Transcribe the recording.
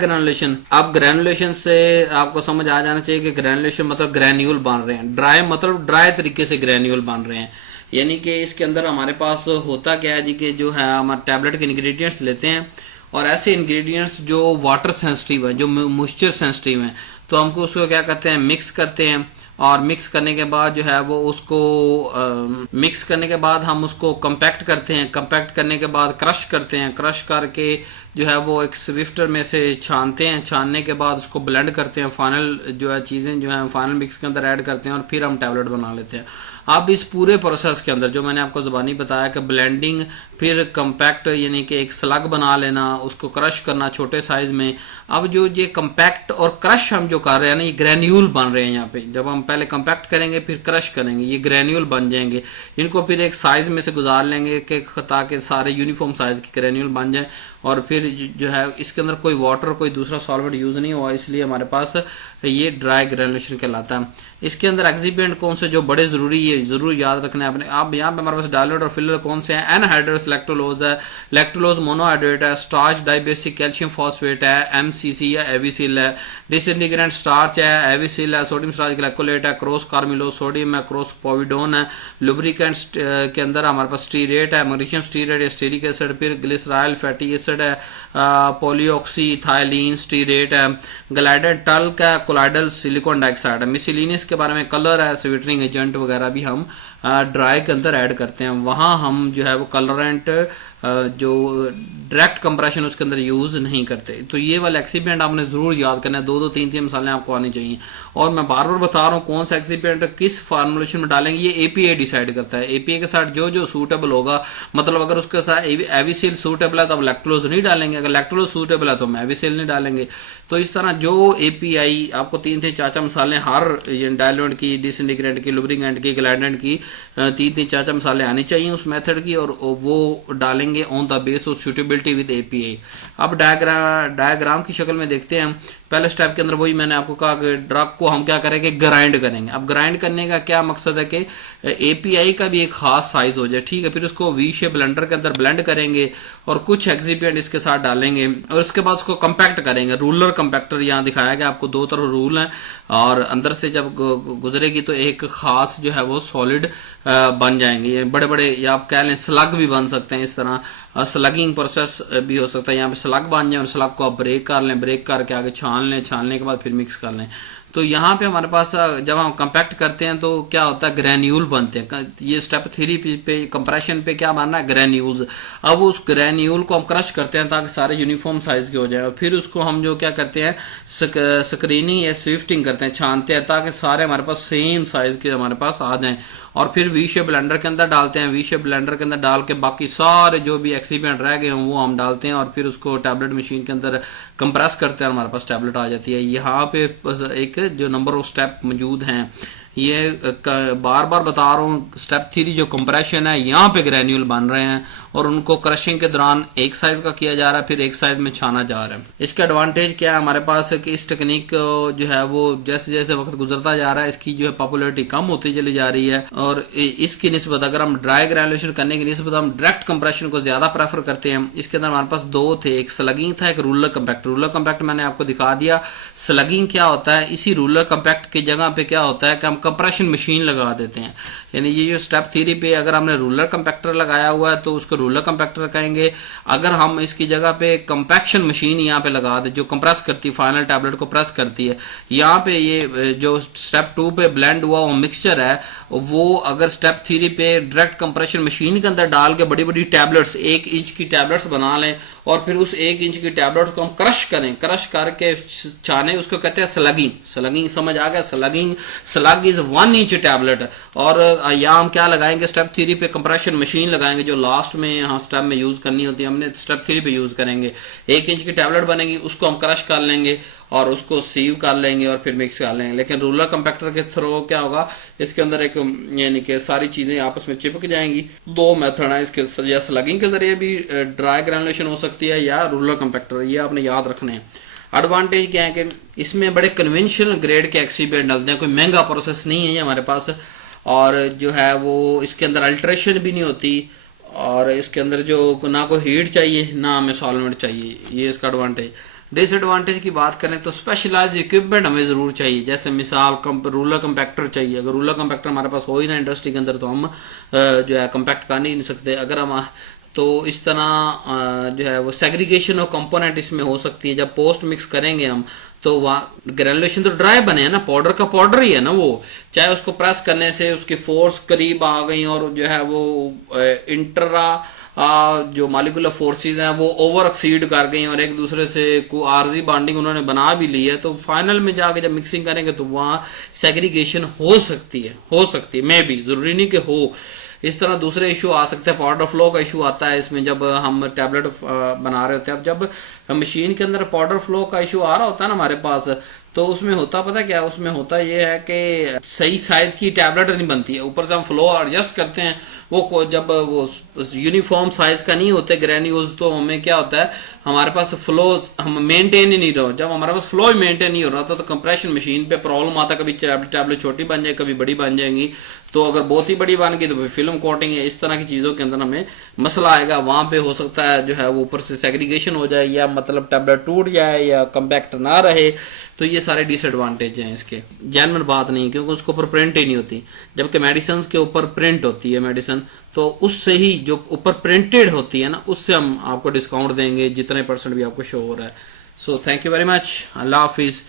Granulation, अब granulation से आपको समझ आ जाना चाहिए कि ग्रेनुलेशन मतलब ग्रेन्यूल बन रहे हैं, ड्राई मतलब ड्राई तरीके से ग्रेन्यूल बन रहे हैं। यानी कि इसके अंदर हमारे पास होता क्या है जी कि जो है हमारे टैबलेट के इंग्रेडिएंट्स लेते हैं और ऐसे इंग्रेडिएंट्स जो वाटर सेंसिटिव है, जो मॉइस्चर सेंसिटिव है, तो हमको उसको क्या करते हैं, मिक्स करते हैं। और मिक्स करने के बाद जो है वो उसको मिक्स करने के बाद हम उसको कंपैक्ट करते हैं। कंपैक्ट करने के बाद क्रश करते हैं। क्रश करके जो है वो एक स्विफ्टर में से छानते हैं। छानने के बाद उसको ब्लेंड करते हैं। फाइनल जो है चीज़ें जो है फाइनल मिक्स के अंदर ऐड करते हैं और फिर हम टैबलेट बना लेते हैं। अब इस पूरे प्रोसेस के अंदर जो मैंने आपको ज़बानी बताया कि ब्लेंडिंग, फिर कंपैक्ट यानी कि एक स्लग बना लेना, उसको क्रश करना छोटे साइज में। अब जो ये कंपैक्ट और क्रश हम जो कर रहे हैं ना, ये ग्रेन्यूल बन रहे हैं। यहाँ पे जब हम पहले कंपैक्ट करेंगे फिर क्रश करेंगे, ये ग्रेन्यूल बन जाएंगे। इनको फिर एक साइज में से गुजार लेंगे कि ताकि सारे यूनिफॉर्म साइज के ग्रेन्यूल बन जाए। और फिर जो है इसके अंदर कोई वाटर, कोई दूसरा सॉल्वेंट यूज नहीं हुआ, इसलिए हमारे पास ये ड्राई ग्रेनुलेशन कहलाता है। इसके अंदर एक्सिपिएंट कौन से जो बड़े जरूरी है, जरूर याद रखना है आपने। अब यहाँ पे हमारे पास डायल्यूट और फिलर कौन से हैं, एनहाइड्रस लैक्टोलोज है, लैक्टोलोज मोनोहाइड्रेट है, स्टार्च डाइबेसिक कैल्शियम फॉस्फेट है, एमसीसी है, एविसिल है, डिसइंटीग्रेंट स्टार्च है, एविसिल है, सोडियम स्टार्च ग्लाइकोलेट है, क्रॉस कार्मिलोज सोडियम है, क्रॉस पोविडोन है, लुब्रिकेंट्स के अंदर हमारे पास स्टीरेट है, मैग्नीशियम स्टीरेट, स्टेरिक एसिड, फिर ग्लिसराइल फैटी एसिड है, पॉलीऑक्सी थाइलीन स्टीरेट है, ग्लाइडेड टल्क है, कोलाइडल सिलिकॉन डाइऑक्साइड है। मिसलिनियस के बारे में कलर है, स्वीटनिंग एजेंट वगैरह भी हम ड्राई के अंदर ऐड करते हैं। वहाँ हम जो है वो कलरेंट जो डायरेक्ट कंप्रेशन उसके अंदर यूज नहीं करते। तो ये वाले एक्सीपिएंट आपने जरूर याद करना है। दो दो तीन तीन मसाले आपको आने चाहिए। और मैं बार बार बता रहा हूँ कौन सा एक्सीपिएंट किस फार्मूलेशन में डालेंगे, ये एपीआई डिसाइड करता है। एपीआई के साथ जो जो सूटेबल होगा, मतलब अगर उसके साथ एविसिल सूटेबल है तो अब लैक्टोलोज नहीं डालेंगे, अगर लैक्टोलोज सूटेबल है तो हम एविसिल नहीं डालेंगे। तो इस तरह जो एपीआई आपको तीन तीन चार चार मसाले हर डायल्यूट की, डिसइंटीग्रेंट की, लुब्रिकेंट की, ग्लाइडेंट की तीन तीन चार चार मसाले आने चाहिए उस मेथड की, और वो डालेंगे on the base of suitability with API. अब डायग्राम की शक्ल में देखते हैं। पहले स्टेप के अंदर वही मैंने आपको कहा कि ड्रग को हम क्या करेंगे, ग्राइंड करेंगे। अब ग्राइंड करने का क्या मकसद है कि एपीआई का भी एक खास साइज हो जाए, ठीक है। फिर उसको वी शेप ब्लेंडर के अंदर ब्लेंड करेंगे और कुछ एक्सिपिएंट इसके साथ डालेंगे और उसके बाद उसको कंपैक्ट करेंगे। रूलर कंपैक्टर यहाँ दिखाया गया आपको, दो तरफ रूल है और अंदर से जब गुजरेगी तो एक खास जो है वो सॉलिड बन जाएंगे। ये बड़े बड़े, या आप कह लें स्लग भी बन सकते हैं। इस तरह स्लगिंग प्रोसेस भी हो सकता है। यहाँ पे स्लग बन जाए और स्लग को आप ब्रेक कर लें, ब्रेक करके आगे छान लें, छानने के बाद फिर मिक्स कर लें। तो यहाँ पे हमारे पास जब हम कंपैक्ट करते हैं तो क्या होता है, ग्रेन्यूल बनते हैं। ये स्टेप 3 पे कंप्रेशन पे क्या बनना है, ग्रेन्यूल्स। अब उस ग्रेन्यूल को हम क्रश करते हैं ताकि सारे यूनिफॉर्म साइज के हो जाए और फिर उसको हम जो क्या करते हैं, स्क्रीनिंग या स्विफ्टिंग करते हैं, छानते हैं ताकि सारे हमारे पास सेम साइज के हमारे पास आ जाएं। और फिर वी शेप ब्लेंडर के अंदर डालते हैं। वी शेप ब्लेंडर के अंदर डाल के बाकी सारे जो भी एक्सिपिएंट रह गए हों वो हम डालते हैं और फिर उसको टैबलेट मशीन के अंदर कंप्रेस करते हैं, हमारे पास टैबलेट आ जाती है। यहाँ पे एक जो नंबर ऑफ स्टेप मौजूद हैं, ये बार बार बता रहा हूँ। स्टेप 3 जो कंप्रेशन है, यहाँ पे ग्रेन्यूल बन रहे हैं और उनको क्रशिंग के दौरान एक साइज का किया जा रहा है, फिर एक साइज में छाना जा रहा है। इसका एडवांटेज क्या है हमारे पास है कि इस टेक्निक जो है वो जैसे जैसे वक्त गुजरता जा रहा है इसकी जो है पॉपुलैरिटी कम होती चली जा रही है। और इसकी निस्बत अगर हम ड्राई ग्रेनुलेशन करने की निस्बत हम डायरेक्ट कंप्रेशन को ज्यादा प्रेफर करते हैं। इसके अंदर हमारे पास दो थे, एक स्लगिंग था, एक रूलर कंपैक्ट। रूलर कंपैक्ट मैंने आपको दिखा दिया। स्लगिंग क्या होता है, इसी रूलर कंपैक्ट की जगह पे क्या होता है कि हम कंप्रेशन मशीन लगा देते हैं। यानी ये जो स्टेप 3 पे अगर हमने रूलर कंपैक्टर लगाया हुआ है तो उसको रूलर कंपैक्टर कहेंगे। अगर हम इसकी जगह पे कंपैक्शन मशीन यहाँ पे लगा दे जो कंप्रेस करती है, फाइनल टैबलेट को प्रेस करती है। यहाँ पे ये जो स्टेप 2 पे ब्लेंड हुआ वो मिक्सचर है, वो अगर स्टेप 3 पे डायरेक्ट कंप्रेशन मशीन के अंदर डाल के बड़ी बड़ी टैबलेट्स, 1 इंच की टैबलेट्स बना लें और फिर उस 1 इंच की टैबलेट्स को हम क्रश करें, क्रश करके छाने, उसको कहते हैं स्लगिंग। स्लगिंग समझ आ गया? स्लगिंग, स्लग इज 1 इंच टैबलेट। और यहाँ हम क्या लगाएंगे, स्टेप 3 पे कंप्रेशन मशीन लगाएंगे जो लास्ट में यहाँ स्टेप में यूज करनी होती है, हमने स्टेप 3 पे यूज करेंगे। 1 इंच की टैबलेट बनेगी, उसको हम क्रश कर लेंगे और उसको सीव कर लेंगे और फिर मिक्स कर लेंगे। लेकिन रूलर कंपैक्टर के थ्रू क्या होगा, इसके अंदर एक यानी कि सारी चीजें आपस में चिपक जाएंगी। 2 मेथड है इसके, या स्लगिंग के जरिए भी ड्राई ग्रेनुलेशन हो सकती है या रूलर कंपैक्टर, ये आपने याद रखने हैं। एडवांटेज क्या है कि इसमें बड़े कन्वेंशनल ग्रेड के एक्सिपिएंट डालते हैं, कोई महंगा प्रोसेस नहीं है ये हमारे पास। और जो है वो इसके अंदर अल्ट्रेशन भी नहीं होती और इसके अंदर जो ना कोई हीट चाहिए ना हमें सॉल्वेंट चाहिए, ये इसका एडवांटेज। डिसएडवांटेज की बात करें तो स्पेशलाइज्ड इक्विपमेंट हमें जरूर चाहिए, जैसे मिसाल रूलर कंपैक्टर चाहिए। अगर रूलर कंपैक्टर हमारे पास हो ही ना इंडस्ट्री के अंदर तो हम जो है कंपैक्ट कर नहीं सकते। अगर हम तो इस तरह जो है वो सेग्रीगेशन ऑफ कंपोनेंट इसमें हो सकती है। जब पोस्ट मिक्स करेंगे हम तो वहाँ ग्रेनुलेशन तो ड्राई बने है ना, पाउडर का पाउडर ही है ना वो, चाहे उसको प्रेस करने से उसकी फोर्स करीब आ गई और जो है वो इंट्रा जो मालिकुलर फोर्सेस हैं वो ओवर एक्सीड कर गई और एक दूसरे से को आरजी बॉन्डिंग उन्होंने बना भी ली है, तो फाइनल में जाके जब मिक्सिंग करेंगे तो वहाँ सेग्रीगेशन हो सकती है मे बी, जरूरी नहीं कि हो। इस तरह दूसरे इशू आ सकते हैं, पाउडर फ्लो का इशू आता है इसमें जब हम टैबलेट बना रहे होते हैं। अब जब मशीन के अंदर पाउडर फ्लो का इशू आ रहा होता है ना हमारे पास, तो उसमें होता पता क्या, उसमें होता ये है कि सही साइज की टैबलेट नहीं बनती है। ऊपर से हम फ्लो एडजस्ट करते हैं, वो जब वो यूनिफॉर्म साइज का नहीं होते ग्रेन्यूल्स, तो हमें क्या होता है हमारे पास फ्लो हम मेंटेन ही नहीं रहो। जब हमारे पास फ्लो ही मेंटेन नहीं हो रहा था तो कंप्रेशन मशीन पे प्रॉब्लम आता, कभी टैबलेट छोटी बन जाए कभी बड़ी बन जाएंगी। तो अगर बहुत ही बड़ी बन गई तो फिल्म कोटिंग है, इस तरह की चीजों के अंदर हमें मसला आएगा। वहां पे हो सकता है जो है वो ऊपर से सेग्रीगेशन हो जाए या मतलब टैबलेट टूट जाए या कम्पैक्ट ना रहे। तो ये सारे डिसएडवांटेज हैं इसके। जेन्युइन बात नहीं, क्योंकि उसके ऊपर प्रिंट ही नहीं होती, जबकि मेडिसिन के ऊपर प्रिंट होती है मेडिसिन, तो उससे ही जो ऊपर प्रिंटेड होती है ना उससे हम आपको डिस्काउंट देंगे जितने % भी आपको शो हो रहा है। So thank you very much, Allah Hafiz.